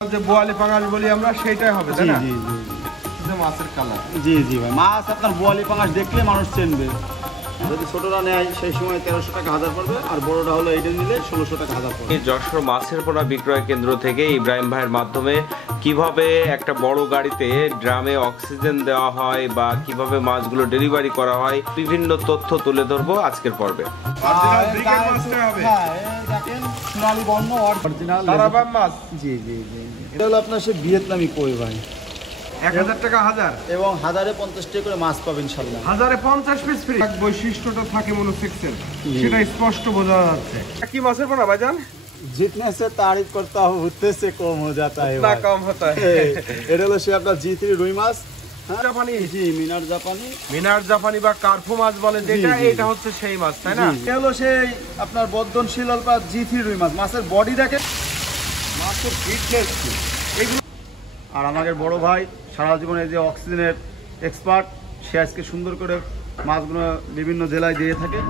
যে বোয়ালি পাঙাশ বলি আমরা সেইটাই হবে তাই না? জি যে মাছের কালার। জি জি ভাই, মাছ আপনার বোয়ালি পাঙাশ দেখলে মানুষ চিনবে। যদি ছোটরা নেয় সেই সময় 1300 টাকা হাজার পড়বে, আর বড়টা হলো এইটা নিলে 1600 টাকা হাজার পড়বে। যশোর মাছের পোনা বিক্রয় কেন্দ্র থেকে ইব্রাহিম ভাইয়ের মাধ্যমে কিভাবে একটা বড় গাড়িতে ড্রামে অক্সিজেন দেওয়া হয় বা কিভাবে মাছগুলো ডেলিভারি করা হয় বিভিন্ন তথ্য তুলে ধরবো আজকের পর্বে। অরিজিনাল ব্রিগেড মাছটা হবে। হ্যাঁ, এই দেখেন সোনালী বর্ণ অরিজিনাল তারাবাম মাছ। জি জি জি। এটা হলো আপনার সে ভিয়েতনামি কই ভাই, 1000 টাকা হাজার এবং 1050 টাকা করে মাছ পাবেন ইনশাআল্লাহ। 1050 পিস ফ্রি। এক বৈশিষ্ট্যটা থাকে মনোসেক্সের, সেটা স্পষ্ট বোঝা যাচ্ছে। কি মাছের পোনা ভাইজান? जितने से तारीफ करता हूँ उतने से कम हो जाता है না भाई। কম হতা है। এটা হলো সে আপনার G3 রুই মাছ, জাপানি, জি মিনার জাপানি। মিনার জাপানি বা কার্পো মাছ বলে যেটা, জি, জি। এটা হচ্ছে সেই মাছ তাই না? এটা হলো সেই আপনার বর্ধনশীল অল্পা G3 রুই মাছ। মাছের বডি দেখেন, মাছের ফিটনেস। আর আমাদের বড় ভাই সারা জীবনে যে অক্সিজেনের এক্সপার্ট, সে আজকে সুন্দর করে মাছগুলো বিভিন্ন জেলায় দিয়ে থাকে।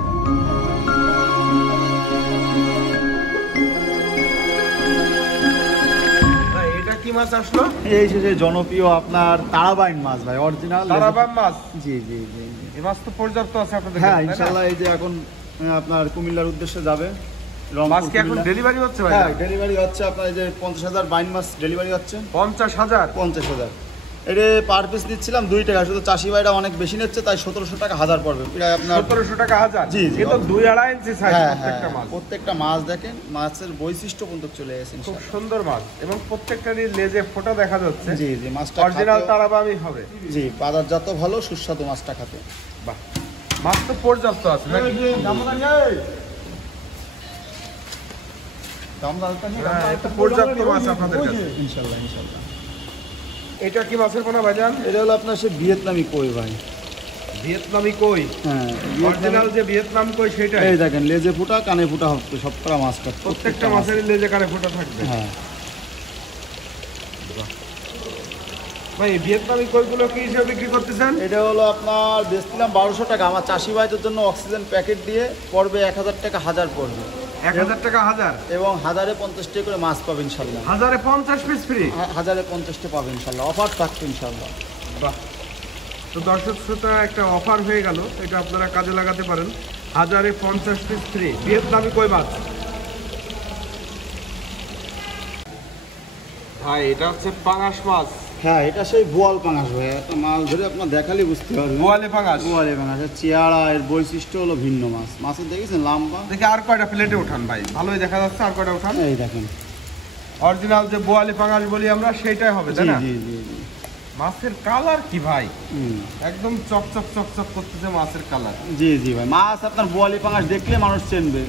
ভাই, এটা কি মাছ আসলো? এই যে জনপ্রিয় আপনার তারাবাইন মাছ ভাই, অরিজিনাল তারাবাম মাছ। জি জি জি জি। এই মাছ তো পর্যাপ্ত আছে আপনাদের হ্যাঁ কাছে, তাই না? ইনশাআল্লাহ। এই যে এখন আপনার কুমিল্লার উদ্দেশ্যে যাবে মাছ কি এখন ডেলিভারি হচ্ছে ভাই? হ্যাঁ ডেলিভারি হচ্ছে আপনার। এই যে 50,000 বাইন মাছ ডেলিভারি হচ্ছে। 50,000। 50,000 এটা পার পিস দিচ্ছিলাম 2 টাকা। শুধু চাষি ভাইরা অনেক বেশি নিচ্ছে, তাই 1700 টাকা হাজার পড়বে প্রায় আপনার। 1700 টাকা হাজার। জি, জি। কিন্তু 2-2.5 ইঞ্চি সাইজ হ্যাঁ প্রত্যেকটা হ্যাঁ, মাছ। প্রত্যেকটা মাছ দেখেন, মাছের বৈশিষ্ট্য পর্যন্ত চলে গেছে খুব ইনশাআল্লাহ। সুন্দর মাছ এবং প্রত্যেকটারই লেজে ফোঁটা দেখা যাচ্ছে। জি জি, মাছটা অরিজিনাল খাতে- তারাবামই হবে। জি, বাজারজাত ভালো, সুস্বাদু মাছটা খাতে। বাহ, মাছ তো পর্যাপ্ত আছে নাকি? হ্যাঁ, এটা পর্যাপ্ত মাছ আপনাদের কাছে। ইনশাআল্লাহ ইনশাআল্লাহ। এটা কি মাছের পোনা ভাইজান? এটা হলো আপনার সে ভিয়েতনামি কই ভাই। ভিয়েতনামি কই। হ্যাঁ, অরিজিনাল যে ভিয়েতনাম কই সেটাই। এই দেখেন লেজে ফুটা কানে ফুটা হচ্ছে সবকটা মাছটা, প্রত্যেকটা মাছের লেজে কানে ফোঁটা থাকবে। হ্যাঁ। ভাই, ভিয়েতনামি কইগুলো কি হিসেবে বিক্রি করতেছেন? এটা হলো আপনার বেচছিলাম 1200 টাকা। আমার চাষি ভাইদের জন্য অক্সিজেন প্যাকেট দিয়ে পড়বে 1000 টাকা হাজার পড়বে, 1000 টাকা হাজার। এবং 1050 টাকা করে মাছ পাবেন ইনশাআল্লাহ। 1050 পিস ফ্রি। 1050 টাকা পাবেন ইনশাআল্লাহ, অফার থাকবে ইনশাআল্লাহ। বাহ, তো দর্শক শ্রোতা একটা অফার হয়ে গেল, এটা আপনারা কাজে লাগাতে পারেন। 1050 পিস ফ্রি ভিয়েতনামি কই মাছ। ভাই, এটা হচ্ছে পাঙাশ মাছ। হ্যাঁ, এটা সেই বোয়াল পাঙাশ ভাই। একটা মাছ ধরে আপনার দেখালে বুঝতে পারবেন। বোয়ালি পাঙাশ। বোয়ালি পাঙাশ চেহারা এর বৈশিষ্ট্য হলো ভিন্ন মাছ। মাছের দেখেছেন লম্বা। দেখি আর কয়টা প্লেটে উঠান ভাই, ভালোই দেখা যাচ্ছে। আর কয়টা উঠান। এই দেখেন, অরিজিনাল যে বোয়ালি পাঙাশ বলি আমরা সেইটাই হবে জি তাই না? জি জি জি। মাছের কালার কি ভাই, হুম। একদম চকচক চকচক করতেছে মাছের কালার। জি জি ভাই, মাছ আপনার বোয়ালি পাঙাশ দেখলে মানুষ চিনবে।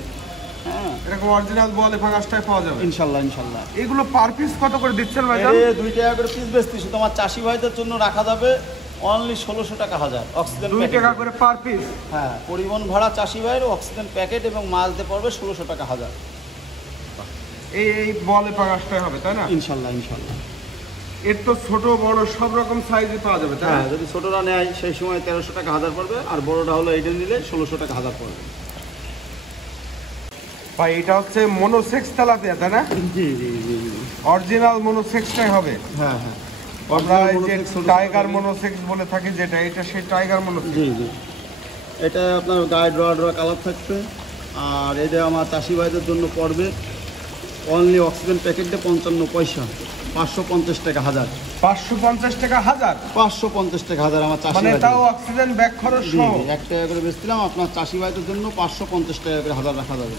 হ্যাঁ, এরকম অরিজিনাল বোয়ালি পাঙাশটাই পাওয়া যাবে ইনশাআল্লাহ ইনশাআল্লাহ। এগুলো পার পিস কত করে দিচ্ছেন ভাই? এ 2 টাকা করে পিস বেচছি। শুধু আমার চাষি ভাইদের জন্য রাখা যাবে অনলি 1600 টাকা হাজার অক্সিজেন 2 প্যাকেট। টাকা করে পার পিস। হ্যাঁ, পরিবহন ভাড়া চাষি ভাইয়ের, অক্সিজেন প্যাকেট এবং মাছ দিয়ে পড়বে 1600 টাকা হাজার। এই বোয়ালি পাঙাশটাই হবে তাই না? ইনশাআল্লাহ ইনশাআল্লাহ। এর তো ছোট বড় সব রকম সাইজে পাওয়া যাবে তাই না? হ্যাঁ, যদি ছোটরা নেয় সেই সময় 1300 টাকা হাজার পড়বে, আর বড়টা হলো এইটা নিলে 1600 টাকা হাজার পড়বে। ভাই, এটা হচ্ছে মনোসেক্স তেলাপিয়া তাই না? জি জি জি জি। অরিজিনাল মনোসেক্সটাই হবে। হ্যাঁ হ্যাঁ, আমরা এই যে মনোসেক্স ছোট- টাইগার মনোসেক্স বলে থাকি যেটা, এটা সেই টাইগার মনোসেক্স। জি জি। এটা আপনার গায়ে ড্রা ড্রা কালার থাকবে। আর এটা আমার চাষি ভাইদের জন্য পড়বে অনলি অক্সিজেন প্যাকেটে 55 পয়সা, 550 টাকা হাজার। 550 টাকা হাজার, 550 টাকা হাজার আমার চাষি মানে ভাইদের। তাও অক্সিজেন ব্যাগ খরচ জি সহ। জি, 1 টাকা করে বেচছিলাম। আপনার চাষি ভাইদের জন্য 550 টাকা করে হাজার রাখা যাবে।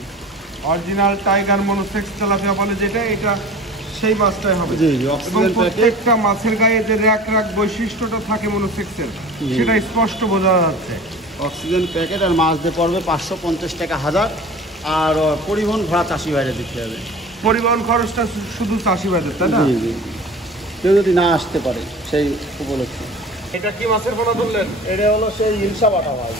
অরিজিনাল টাইগার মনোসেক্স তেলাপিয়া বলে যেটা, এটা সেই মাছটাই হবে। জি জি, এবং অক্সিজেন প্যাকেট। প্রত্যেকটা মাছের গায়ে যে র্যাক র্যাক বৈশিষ্ট্যটা থাকে মনোসেক্সের, জি। সেটা স্পষ্ট বোঝা যাচ্ছে। অক্সিজেন প্যাকেট আর মাছ দিয়ে পড়বে 550 টাকা হাজার। আর পরিবহন ভাড়া চাষি বাইরে দিতে হবে। পরিবহন খরচটা শুধু চাষি বাজার তাই না? জি জি। কেউ যদি না আসতে পারে সেই উপলক্ষে। এটা কি মাছের পোনা ধরলেন? এটা হলো সেই ইলশা বাটা মাছ।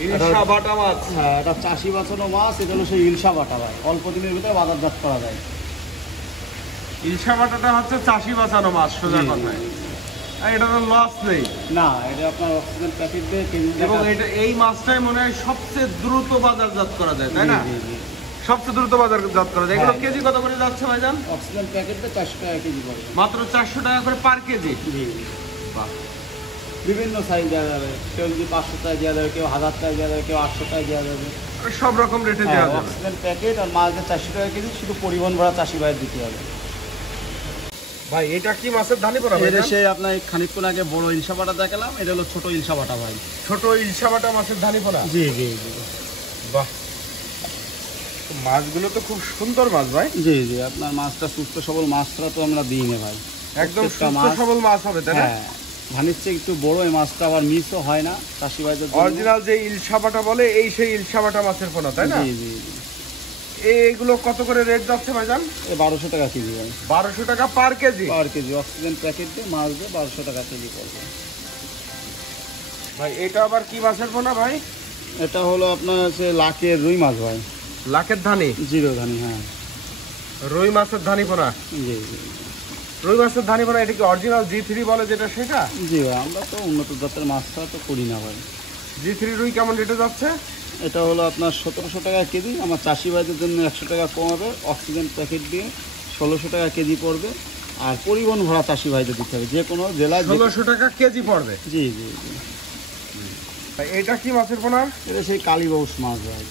ইলশা বাটা মাছ। হ্যাঁ, এটা চাষি বাঁচানো মাছ। এটা হলো সেই ইলশা বাটা মাছ, অল্প দিনের ভিতরে বাজারজাত করা যায়। ইলশা বাটাটা হচ্ছে চাষি বাঁচানো মাছ সোজা জি, কথায়। আর এটা তো লস নেই। না, এটা আপনার অক্সিজেন প্যাকেট দিয়ে কেজি এবং এটা এই মাছটাই মনে হয় সবচেয়ে দ্রুত বাজারজাত করা যায় তাই না? সবচেয়ে দ্রুত বাজারজাত করা যায়। এগুলো হ্যাঁ। কেজি কত করে যাচ্ছে ভাইজান? অক্সিজেন প্যাকেটটা 400 টাকা কেজি পড়বে। মাত্র 400 টাকা করে পার কেজি। জি, বাহ, বিভিন্ন সাইজ দেওয়া যাবে, কেউ যদি 500 টাকা দেওয়া যাবে, কেউ 1000 টাকা দেওয়া যাবে, কেউ 800 টাকা দেওয়া যাবে। সব রকম রেটে দেওয়া যাবে। অক্সিজেন প্যাকেট আর মাছ দিয়ে 400 টাকা কেজি, শুধু পরিবহন ভাড়া চাষি ভাইয়ের দিতে হবে। ভাই এটা কি মাছের ধানি পোনা এটা ভাইজান? সেই আপনার খানিকক্ষণ আগে বড় ইলশা বাটা দেখালাম, এটা হলো ছোট ইলশা বাটা ভাই। ছোট ইলশা বাটা মাছের ধানি পোনা। জি জি জি বাহ, মাছগুলো তো খুব সুন্দর মাছ ভাই। জি জি আপনার মাছটা সুস্থ সবল মাছটা তো আমরা দিই না ভাই, একদম প্রত্যেকটা সুস্থ মাছ। সবল মাছ হবে তাই না? হ্যাঁ, ধানের চেয়ে একটু বড় এই মাছটা, আবার মিসও হয় না চাষি ভাইদের জন্য। অরিজিনাল যে ইলশা বাটা বলে এই সেই ইলশা বাটা মাছের পোনা তাই না? জি জি জি। এইগুলো কত করে রেট যাচ্ছে ভাইজান? এই 1200 টাকা কেজি ভাই, 1200 টাকা পার কেজি। পার কেজি। অক্সিজেন প্যাকেট দিয়ে মাছ দিয়ে 1200 টাকা কেজি পড়বে। ভাই এটা আবার কি মাছের পোনা ভাই? এটা হলো আপনার হচ্ছে লাখের রুই মাছ ভাই, লাখের ধানি, জিরো ধানি। হ্যাঁ, রুই মাছের ধানি পোনা। জি জি রুই মাছের ধানি পোনা এটা কি অরিজিনাল G3 বলে যেটা সেটা? জি ভাই, আমরা তো উন্নত জাতের মাছ ছাড়া তো করি না ভাই। G3 রুই কেমন রেটে যাচ্ছে? এটা হলো আপনার 1700 টাকা কেজি। আমার চাষি ভাইদের জন্য 100 টাকা কম হবে। অক্সিজেন প্যাকেট দিয়ে 1600 টাকা কেজি পড়বে, আর পরিবহন ভাড়া চাষি ভাইদের দিতে হবে, যে কোনো জেলায়। 1600 টাকা কেজি পড়বে। জি জি জি। ভাই এটা কি মাছের পোনা? এটা সেই কালীবাউস মাছ ভাই।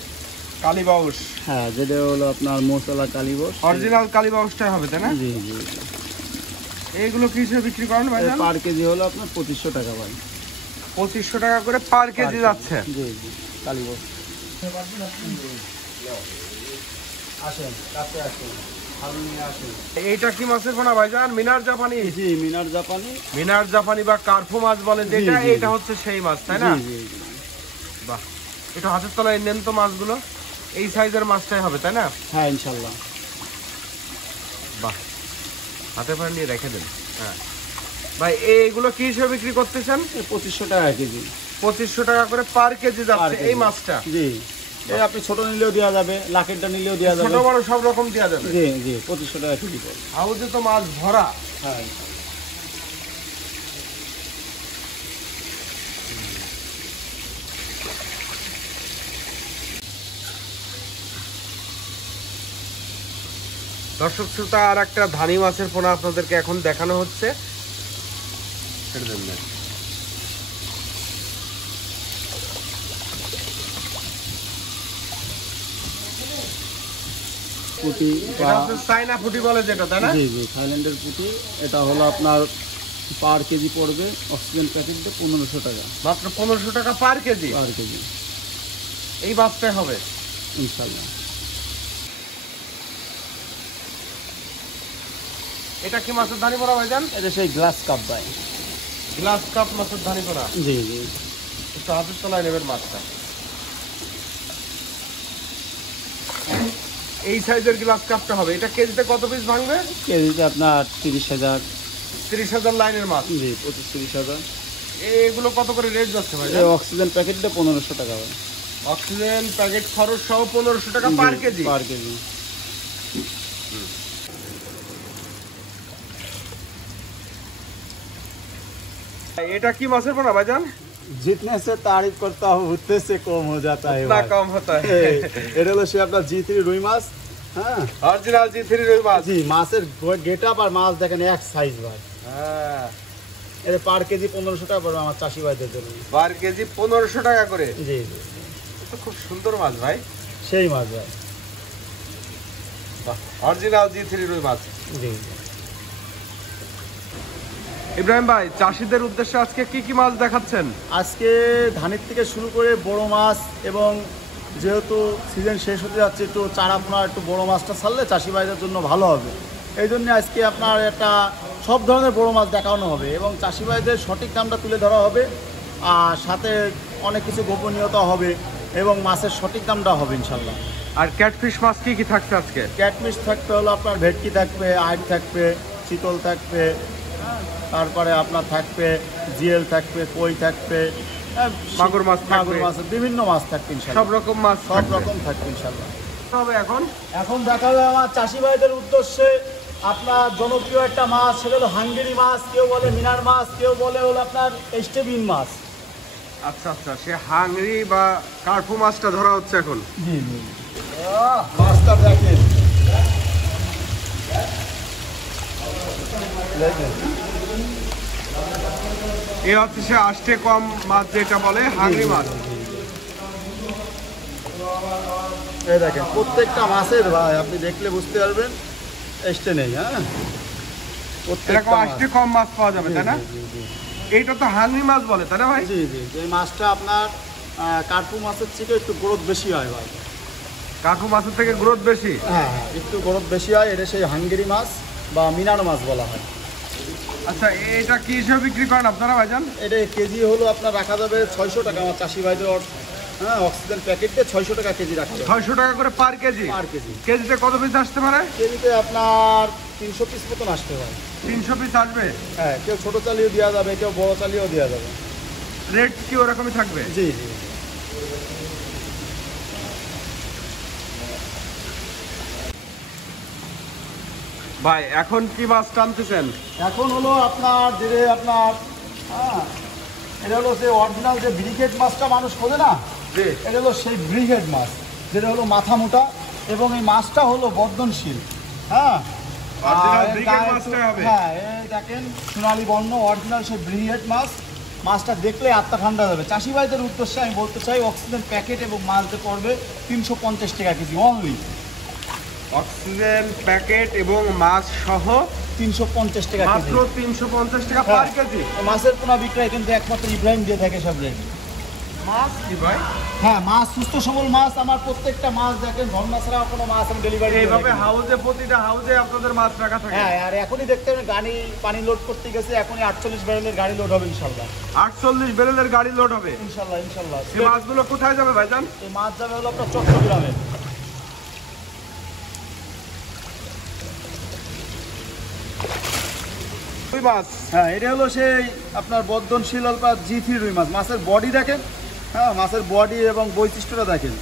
কালীবাউস। হ্যাঁ, যেটা হলো আপনার মশলা কালীবাউস। অরিজিনাল কালীবাউসটাই হবে তাই না? জি জি জি। এইগুলো কি হিসেবে বিক্রি করেন ভাই? পার কেজি হলো আপনার 2500 টাকা ভাই। 2500 টাকা করে পার কেজি যাচ্ছে। জি জি, কালীবাউস। আসেন, কাছে আসেন, হারুন নিয়ে আসেন। এইটা কি মাছের পোনা ভাইজান? মিনার জাপানি। জি, মিনার জাপানি। মিনার জাপানি বা কার্ফু মাছ বলে যেটা, জি, জি। এটা হচ্ছে সেই মাছ তাই না? জি জি জি। বাহ, একটু হাতের তলায় নেন তো মাছগুলো। এই সাইজের মাছটাই হবে তাই না? হ্যাঁ, ইনশাল্লাহ। বাহ, হাতে পায়ে নিয়ে রেখে দেন। হ্যাঁ ভাই, এইগুলো কি হিসেবে বিক্রি করতেছেন? 2500 টাকা কেজি। 2500 টাকা করে পার কেজি পার যাচ্ছে কেজি। এই মাছটা। জি, এই আপনি ছোট নিলেও দেওয়া যাবে, লাখেরটা নিলেও দেওয়া ছোট যাবে। বড় সব রকম দেওয়া যাবে। জি জি, 2500 টাকা কেজি পড়বে। হাউজে তো মাছ ভরা। হ্যাঁ। দর্শক শ্রোতা, আর একটা ধানি মাছের পোনা আপনাদেরকে এখন দেখানো হচ্ছে। ছেড়ে দেন না। পুঁটি এটা বা হচ্ছে চাইনা ফুটি বলে যেটা তাই না? জি জি, থাইল্যান্ডের পুঁটি। এটা হলো আপনার পার কেজি পড়বে অক্সিজেন প্যাকেট দিয়ে 1500 টাকা মাত্র 1500 টাকা পার কেজি। পার কেজি, এই মাছটাই হবে ইনশাল্লাহ। এটা কি মাছের ধানি পোনা ভাইজান? এটা সেই গ্লাস কাপ ভাই। গ্লাস কাপ মাছের ধানি পোনা। জি জি। একটু হাতের তলায় নেবেন মাছটা। এই সাইজের গ্লাস কাপটা হবে। এটা কেজিতে কত পিস ভাঙবে? কেজিতে আপনার 30,000। 30,000 লাইনের মাছ। জি, 25-30,000। এগুলো কত করে রেট যাচ্ছে ভাই? এই অক্সিজেন প্যাকেট দিয়ে 1500 টাকা ভাই। অক্সিজেন প্যাকেট খরচ সহ 1500 টাকা পার কেজি। পার কেজি। এটা কি মাছের পোনা ভাইজান? जितने से तारीफ करता हूँ उतने से कम हो जाता है না भाई। কম হতা এটা হলো সে আপনার G3 রুই মাছ। হ্যাঁ অরিজিনাল G3 রুই মাছ। জি, মাছের গেটআপ আর মাছ দেখেন এক সাইজ ভাই। হ্যাঁ, এটা পার কেজি 1500 টাকা পড়বে আমার চাষি ভাইদের জন্য। পার কেজি 1500 টাকা করে। জি জি, তো খুব সুন্দর মাছ ভাই। সেই মাছ ভাই। বাহ, অরিজিনাল G3 রুই মাছ। জি। ইব্রাহিম ভাই, চাষিদের উদ্দেশ্যে আজকে কি কি মাছ দেখাচ্ছেন? আজকে ধানের থেকে শুরু করে বড় মাছ, এবং যেহেতু সিজন শেষ হতে যাচ্ছে, একটু চারা পোনা একটু বড় মাছটা ছাড়লে চাষি ভাইদের জন্য ভালো হবে। এই জন্য আজকে আপনার একটা সব ধরনের বড় মাছ দেখানো হবে, এবং চাষি ভাইদের সঠিক দামটা তুলে ধরা হবে, আর সাথে অনেক কিছু গোপনীয়তা হবে, এবং মাছের সঠিক দামটা হবে ইনশাল্লাহ। আর ক্যাটফিশ মাছ কি কি থাকছে আজকে? ক্যাটফিশ থাকবে হলো আপনার ভেটকি থাকবে, আইট থাকবে, চিতল থাকবে, তারপরে আপনার থাকবে জিএল থাকবে, কই থাকবে, মাগুর মাছ থাকবে। মাগুর মাছ, বিভিন্ন মাছ থাকবে ইনশাল্লাহ। সব রকম মাছ সব রকম থাকবে ইনশাল্লাহ। হবে এখন। এখন দেখা যাবে আমার চাষি ভাইদের উদ্দেশ্যে আপনার জনপ্রিয় একটা মাছ, সেটা হলো হাঙ্গেরি মাছ, কেউ বলে মিনার মাছ, কেউ বলে হলো আপনার স্টেবিন মাছ। আচ্ছা আচ্ছা, সে হাংরি বা কার্পু মাছটা ধরা হচ্ছে এখন। জি জি। মাছটা দেখেন, এ হচ্ছে সে আষ্টে কম মাছ যেটা বলে হাংরি মাছ। এই দেখেন প্রত্যেকটা মাছের ভাই আপনি দেখলে বুঝতে পারবেন এসতে নেই। হ্যাঁ, এরকম আষ্টে কম মাছ পাওয়া যাবে, তাই না? এইটা তো হাংরি মাছ বলে, তাই না ভাই? জি জি, এই মাছটা আপনার কার্পু মাছের থেকে একটু গ্রোথ বেশি হয় ভাই। কাকু মাছের থেকে গ্রোথ বেশি? হ্যাঁ, একটু গ্রোথ বেশি হয়। এটা সেই হাঙ্গেরি মাছ বা মিনানো মাছ বলা হয়। আচ্ছা, এটা কি হিসেবে বিক্রি করেন আপনারা ভাইজান? এটা কেজি হলো আপনার রাখা যাবে 600 টাকা। আমার চাষি ভাইদের হ্যাঁ, অক্সিজেন প্যাকেটে 600 টাকা কেজি রাখা যাবে। 600 টাকা করে পার কেজি? পার কেজি। কেজিতে কত পিস আসতে পারে? কেজিতে আপনার 300 পিস মতন আসতে হয়। 300 পিস আসবে? হ্যাঁ, কেউ ছোট চালিয়েও দেওয়া যাবে, কেউ বড় চালিয়েও দেওয়া যাবে। রেট কি ওরকমই থাকবে? জি জি। ভাই এখন কি মাছ টানতেছেন? এখন হলো আপনার আপনার হ্যাঁ, এটা হলো যে অরিজিনাল যে ব্রিগেড মাছটা মানুষ খোঁজে না, জি। এটা হলো সেই ব্রিগেড মাছ, যেটা হলো মাথা মোটা এবং এই মাছটা হলো বর্ধনশীল। হ্যাঁ, Original এর brigade গায়ে মাছটাই হবে? হ্যাঁ, এই দেখেন সোনালী বর্ণ অরিজিনাল সেই ব্রিগেড মাছ। মাছটা দেখলে আত্মা ঠান্ডা যাবে। চাষি ভাইদের উদ্দেশ্যে আমি বলতে চাই, অক্সিজেন প্যাকেট এবং মাছ দিয়ে পড়বে 350 টাকা কেজি অনলি। অক্সিজেন প্যাকেট এবং মাছ সহ 350 টাকা কেজি। মাত্র 350 টাকা হ্যাঁ, পার কেজি? মাছের পোনা বিক্রয় কিন্তু একমাত্র ইব্রাহিম দিয়ে থাকে সব রেট। মাছ কি ভাই? হ্যাঁ, মাছ সুস্থ সবল মাছ। আমার প্রত্যেকটা মাছ দেখেন ঝর্ণা ছাড়া কোনো মাছ আমি ডেলিভারি এইভাবে হাউজে, প্রতিটা হাউজে আপনাদের মাছ রাখা থাকে? হ্যাঁ, আর এখনই দেখতে হবে গাড়ি পানি লোড করতে গেছে, এখনই 48 ব্যারেলের গাড়ি লোড হবে ইনশাল্লাহ। 48 ব্যারেলের গাড়ি লোড হবে? ইনশাল্লাহ ইনশাল্লাহ। এই মাছগুলো কোথায় যাবে ভাইজান? এই মাছ যাবে হলো আপনার চট্টগ্রামে। ওই মাছ? হ্যাঁ, এটা হলো সেই আপনার বর্ধনশীল G3 রুই মাছ। মাছের বডি দেখেন, হ্যাঁ, মাছের বডি এবং বৈশিষ্ট্যটা দেখেন।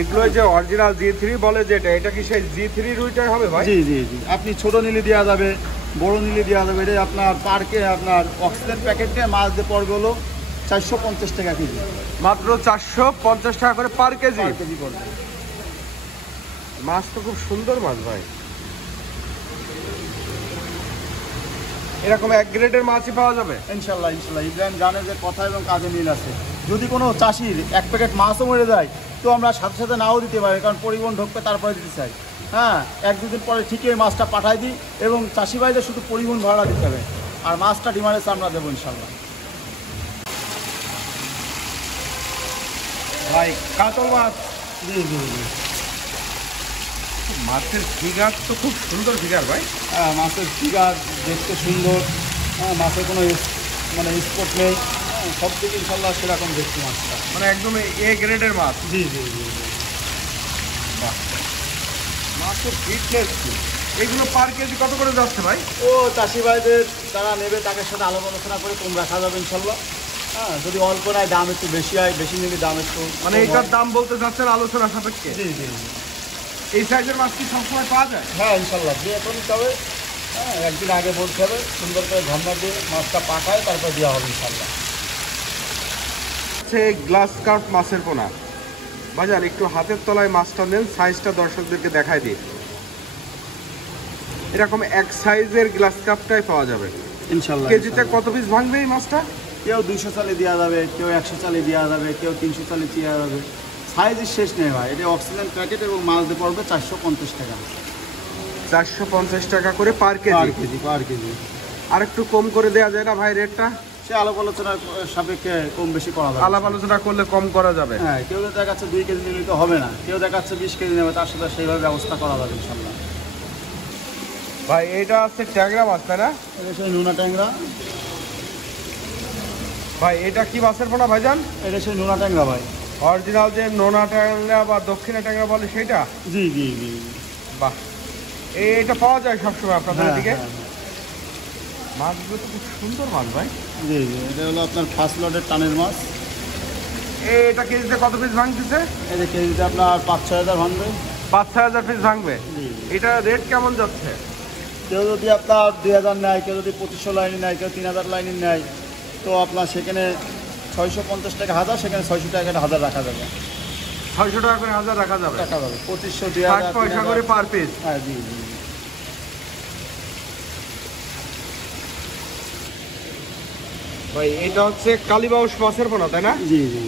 এগুলো যে অরিজিনাল G3 বলে যেটা, এটা কি সেই G3 রুইটাই হবে ভাই? জি জি জি। আপনি ছোট নিলে দেওয়া যাবে, বড় নিলে দেওয়া যাবে। এটা আপনার পার্কে আপনার অক্সিজেন প্যাকেটে মাছ দিয়ে পড়বে হলো 450 টাকা কেজি। মাত্র 450 টাকা করে পার কেজি? পার কেজি পড়বে। মাছ তো খুব সুন্দর মাছ ভাই। এরকম এক গ্রেডের মাছই পাওয়া যাবে ইনশাল্লাহ ইনশাল্লাহ। ইব্রাহিম জানে যে কথা এবং কাজে মিল আছে। যদি কোনো চাষির এক প্যাকেট মাছও মরে যায় তো আমরা সাথে সাথে নাও দিতে পারি, কারণ পরিবহন ঢুকবে তারপরে দিতে চাই। হ্যাঁ, 1-2 দিন পরে ঠিকই এই মাছটা পাঠাই দিই এবং চাষি ভাইদের শুধু পরিবহন ভাড়া দিতে হবে, আর মাছটা ডিমান্ডে আমরা দেবো ইনশাল্লাহ। ভাই কাতল মাছ? জি জি জি। মাছের ফিগার তো খুব সুন্দর ফিগার ভাই। হ্যাঁ, মাছের ফিগার দেখতে সুন্দর। হ্যাঁ, মাছের কোনো মানে স্পট নেই। হ্যাঁ, সব থেকে ইনশাল্লাহ সেরকম দেখছি মাছটা। মানে একদম এ গ্রেডের মাছ? জি জি জি। মাছের ফিটনেস এগুলো পার কেজি কত করে যাচ্ছে ভাই? ও চাষি ভাইদের যারা নেবে তাদের সাথে আলাপ আলোচনা করে কম রাখা যাবে ইনশাল্লাহ। হ্যাঁ, যদি অল্প নেয় দাম একটু বেশি হয়, বেশি নিলে দাম একটু মানে এইটার দাম বলতে চাচ্ছেন আলোচনা সাপেক্ষে? জি জি। এই সাইজের মাছ কি সবসময় পাওয়া যায়? হ্যাঁ ইনশাল্লাহ, দিয়ে এখন তবে হ্যাঁ, একদিন আগে বলতে হবে, সুন্দর করে ঝর্ণা দিয়ে মাছটা পাঠায় তারপর দেওয়া হবে ইনশাল্লাহ। হচ্ছে গ্লাস কার্প মাছের পোনা। বাজার একটু হাতের তলায় মাছটা নেন, সাইজটা দর্শকদেরকে দেখাই দিই। এরকম এক সাইজের গ্লাস কাপটাই পাওয়া যাবে ইনশাল্লাহ। কেজিতে কত পিস ভাঙবে এই মাছটা? কেউ 200 চালে দেওয়া যাবে, কেউ 100 চালে দেওয়া যাবে, কেউ 300 চালে দেওয়া যাবে। সাইজের শেষ নেই ভাই। এটা অক্সিজেন প্যাকেট এবং মাছ দিয়ে পড়বে 450 টাকা। 450 টাকা করে পার পার কেজি? কেজি পার কেজি। আর একটু কম করে দেওয়া যায় না ভাই রেটটা? সে আলাপ আলোচনার সাপেক্ষে কম বেশি করা যাবে। আলাপ আলোচনা করলে কম করা যাবে। হ্যাঁ, কেউ দেখাচ্ছে 2 কেজি নিলে তো হবে না, কেউ দেখাচ্ছে 20 কেজি নেবে, তার সাথে সেইভাবে ব্যবস্থা করা যাবে ইনশাল্লাহ। ভাই এটা হচ্ছে ট্যাংরা মাছ, তাই না? এটা সেই নোনা ট্যাংরা। ভাই এটা কি মাছের পোনা ভাইজান? এটা সেই নোনা ট্যাংরা ভাই। অরিজিনাল যে নোনা ট্যাংরা বা দক্ষিণা ট্যাংরা বলে সেইটা? জি জি জি। বাহ, এটা পাওয়া যায় সবসময় আপনাদের হ্যাঁ, এদিকে? হ্যাঁ, হ্যাঁ। মাছগুলো তো খুব সুন্দর মাছ ভাই। জি জি, এটা হলো আপনার ফার্স্ট লটের টানের মাছ। এটা কেজিতে কত পিস ভাঙতেছে? এটা কেজিতে আপনার 5-6 হাজার ভাঙবে। 5-6 হাজার পিস ভাঙবে? জি। এটা রেট কেমন যাচ্ছে? কেউ যদি আপনার 2000 নেয়, কেউ যদি 2500 লাইনে নেয়, কেউ 3000 লাইনে নেয়, তো আপনার সেখানে 650 টাকা হাজার, সেখানে 600 টাকা হাজার রাখা যাবে। 600 টাকা করে হাজার রাখা যাবে, 2500 60 2000 পয়সা করে পার পিস। হ্যাঁ জি জি। ভাই এটা হচ্ছে কালীবাউস মাছের পোনা তাই না? জি জি।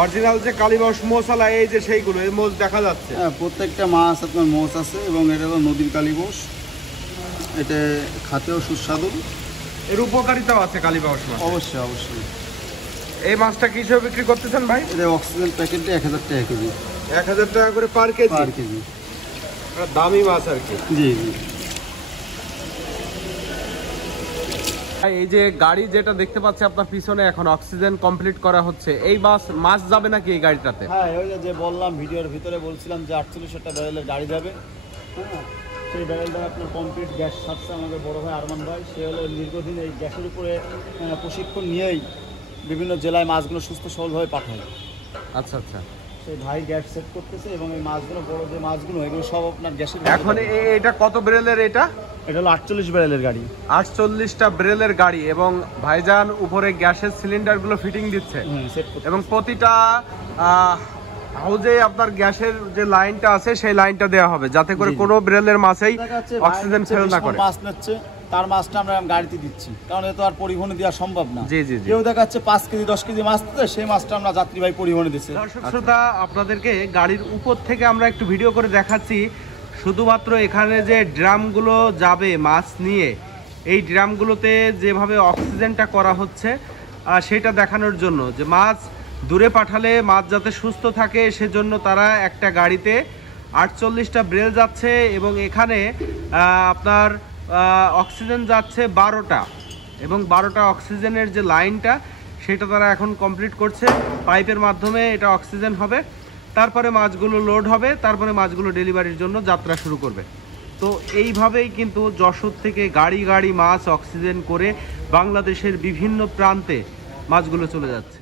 অরিজিনাল যে কালীবাউস মশলা, এই যে সেইগুলো এই মোষ দেখা যাচ্ছে। হ্যাঁ, প্রত্যেকটা মাছ আপনার মোষ আছে এবং এটা হলো নদীর কালীবাউস। এটা খাতেও সুস্বাদু, এর উপকারিতাও আছে কালীবাউস মাছ। অবশ্যই অবশ্যই। এই মাছটা কি হিসেবে বিক্রি করতেছেন ভাই? এটা অক্সিজেন প্যাকেটে 1000 টাকা কেজি। 1000 টাকা করে পার কেজি? পার কেজি। দামি মাছ আর কি। জি জি। এই যে গাড়ি যেটা দেখতে পাচ্ছি আপনার পিছনে, এখন অক্সিজেন কমপ্লিট করা হচ্ছে, এই মাছ যাবে নাকি এই গাড়িটাতে? হ্যাঁ, ওই যে বললাম ভিডিওর ভিতরে বলছিলাম যে 48টা ব্যারেলের গাড়ি যাবে। হ্যাঁ, সেই ব্যারেলটা আপনার কমপ্লিট গ্যাস ছাড়ছে আমাদের বড় ভাই আরমান ভাই। সে হলো দীর্ঘদিন এই গ্যাসের উপরে প্রশিক্ষণ নিয়েই বিভিন্ন জেলায় মাছগুলো সুস্থ সবলভাবে পাঠায়। আচ্ছা আচ্ছা। সেই ভাই গ্যাস সেট করতেছে এবং এই মাছগুলো বড় যে মাছগুলো এগুলো সব আপনার গ্যাসের। এখন এটা কত ব্রেলের? এটা হলো 48 ব্যারেলের গাড়ি। 48টা ব্রেলের গাড়ি এবং ভাইজান উপরে গ্যাসের সিলিন্ডারগুলো ফিটিং দিচ্ছে সেট করতে এবং প্রতিটা হাউজে আপনার গ্যাসের যে লাইনটা আছে সেই লাইনটা দেওয়া হবে যাতে করে কোনো ব্রেলের মাছেই অক্সিজেন ফেল না করে। মাছ নিচ্ছে তার মাছটা আমরা গাড়িতে দিচ্ছি, কারণ এ তো আর পরিবহনে দেওয়া সম্ভব না। জি জি জি। কেউ দেখাচ্ছে 5 কেজি 10 কেজি মাছ দিতে, সেই মাছটা আমরা যাত্রীবাহী পরিবহনে দিচ্ছি। দর্শক শ্রোতা, আপনাদেরকে গাড়ির উপর থেকে আমরা একটু ভিডিও করে দেখাচ্ছি শুধুমাত্র এখানে যে ড্রামগুলো যাবে মাছ নিয়ে, এই ড্রামগুলোতে যেভাবে অক্সিজেনটা করা হচ্ছে সেটা দেখানোর জন্য, যে মাছ দূরে পাঠালে মাছ যাতে সুস্থ থাকে সেজন্য তারা একটা গাড়িতে 48টা ব্রেল যাচ্ছে এবং এখানে আপনার অক্সিজেন যাচ্ছে 12টা এবং 12টা অক্সিজেনের যে লাইনটা সেটা তারা এখন কমপ্লিট করছে। পাইপের মাধ্যমে এটা অক্সিজেন হবে, তারপরে মাছগুলো লোড হবে, তারপরে মাছগুলো ডেলিভারির জন্য যাত্রা শুরু করবে। তো এইভাবেই কিন্তু যশোর থেকে গাড়ি গাড়ি মাছ অক্সিজেন করে বাংলাদেশের বিভিন্ন প্রান্তে মাছগুলো চলে যাচ্ছে।